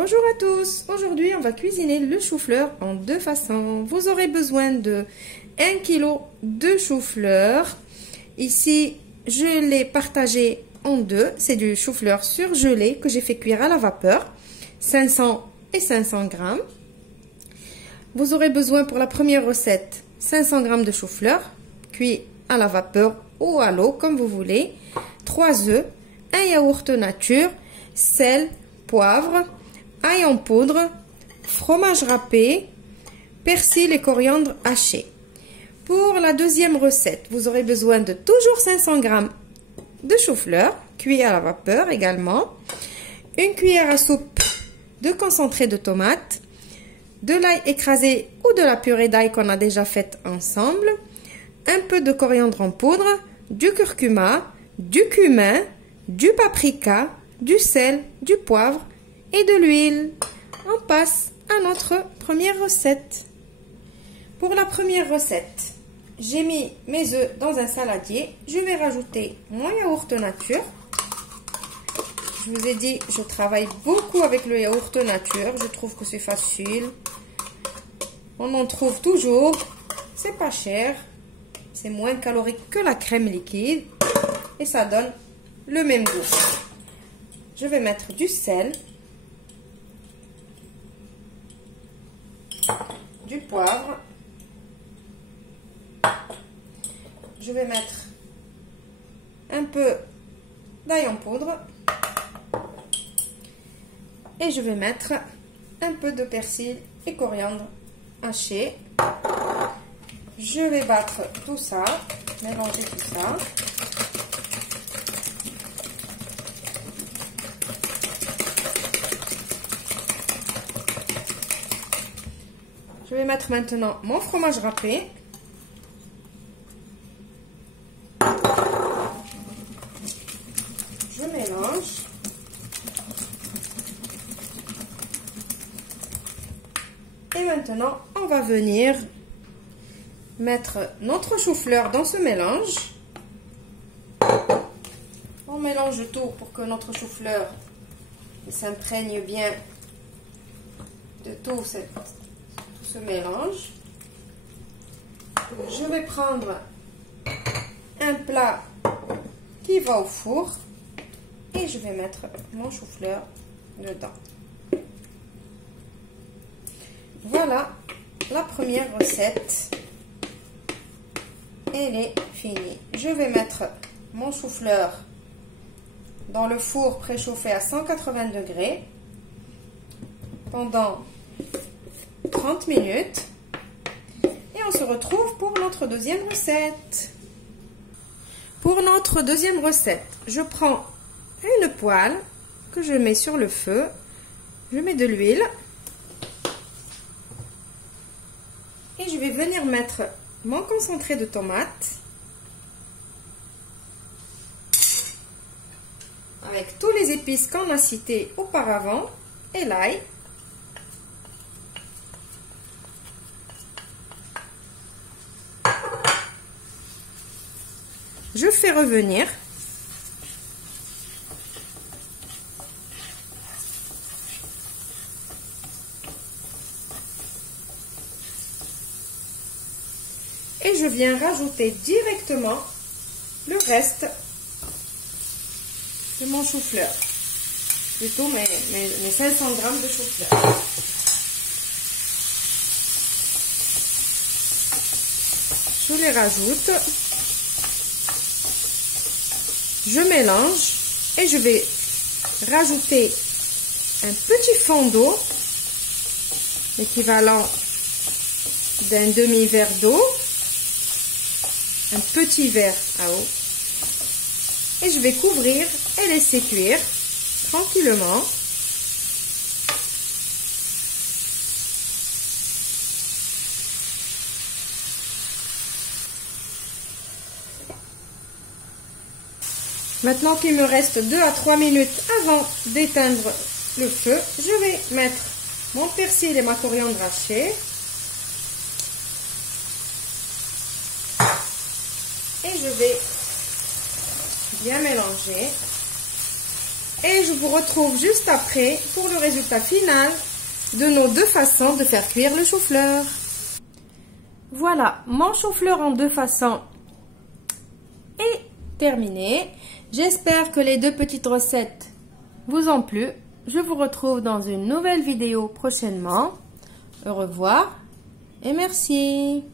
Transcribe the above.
Bonjour à tous, aujourd'hui on va cuisiner le chou-fleur en deux façons. Vous aurez besoin de 1 kg de chou-fleur. Ici je l'ai partagé en deux, c'est du chou-fleur surgelé que j'ai fait cuire à la vapeur, 500 et 500 grammes. Vous aurez besoin pour la première recette 500 grammes de chou-fleur, cuit à la vapeur ou à l'eau comme vous voulez, 3 œufs, un yaourt nature, sel, poivre, ail en poudre, fromage râpé, persil et coriandre haché. Pour la deuxième recette, vous aurez besoin de toujours 500 g de chou-fleur, cuit à la vapeur également, une cuillère à soupe de concentré de tomate, de l'ail écrasé ou de la purée d'ail qu'on a déjà faite ensemble, un peu de coriandre en poudre, du curcuma, du cumin, du paprika, du sel, du poivre et de l'huile. On passe à notre première recette. Pour la première recette, j'ai mis mes œufs dans un saladier. Je vais rajouter mon yaourt nature. Je vous ai dit, je travaille beaucoup avec le yaourt nature. Je trouve que c'est facile. On en trouve toujours. C'est pas cher. C'est moins calorique que la crème liquide. Et ça donne le même goût. Je vais mettre du sel, du poivre, je vais mettre un peu d'ail en poudre et je vais mettre un peu de persil et coriandre haché. Je vais battre tout ça, mélanger tout ça. Je vais mettre maintenant mon fromage râpé. Je mélange. Et maintenant, on va venir mettre notre chou-fleur dans ce mélange. On mélange tout pour que notre chou-fleur s'imprègne bien de tout ce mélange. Je vais prendre un plat qui va au four et je vais mettre mon chou-fleur dedans. Voilà, la première recette, elle est finie. Je vais mettre mon chou-fleur dans le four préchauffé à 180 degrés pendant 30 minutes et on se retrouve pour notre deuxième recette. Pour notre deuxième recette, je prends une poêle que je mets sur le feu, je mets de l'huile et je vais venir mettre mon concentré de tomate avec tous les épices qu'on a cités auparavant et l'ail. Je fais revenir. Et je viens rajouter directement le reste de mon chou-fleur. Plutôt mes 500 g de chou-fleur. Je les rajoute. Je mélange et je vais rajouter un petit fond d'eau, l'équivalent d'un demi-verre d'eau, un petit verre à eau, et je vais couvrir et laisser cuire tranquillement. Maintenant qu'il me reste 2 à 3 minutes avant d'éteindre le feu, je vais mettre mon persil et ma coriandre hachée. Et je vais bien mélanger. Et je vous retrouve juste après pour le résultat final de nos deux façons de faire cuire le chou-fleur. Voilà, mon chou-fleur en deux façons est terminé. J'espère que les deux petites recettes vous ont plu. Je vous retrouve dans une nouvelle vidéo prochainement. Au revoir et merci.